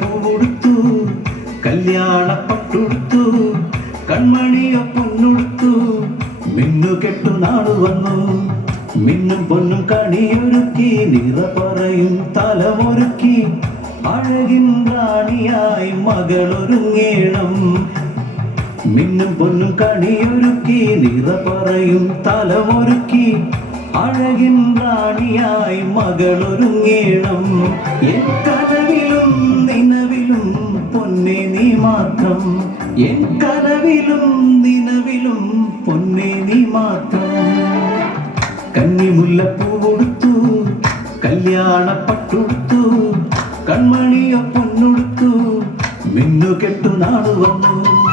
പൂവുടുത്തു കല്യാണ പട്ടുടുത്തു കൺമണിയ പൊന്നുടുത്തു. മിന്നു കെട്ടു നാളു വന്നു മിന്നും പൊന്നും കണിയൊരുക്കി നിറ പറയും തലമൊരുക്കി. അഴകിൻ റാണിയായി മകളൊരുങ്ങേണം. മിന്നും പൊന്നും കണിയൊരുക്കി നിറ പറയും തലമൊരുക്കി. അഴകിൻ റാണിയായി മകളൊരുങ്ങേണം. കനവിലും നിലവിലും പൊന്നെ നീ മാത്രം. എൻ കനവിലും നിലവിലും പൊന്നെ നീ മാത്രം. കന്നിമുല്ലപ്പൂ കൊടുത്തു കല്യാണ പട്ടുടുത്തു കൺമണിയ പൊന്നുടുത്തു മിന്നു കെട്ടു നാട് വന്നു.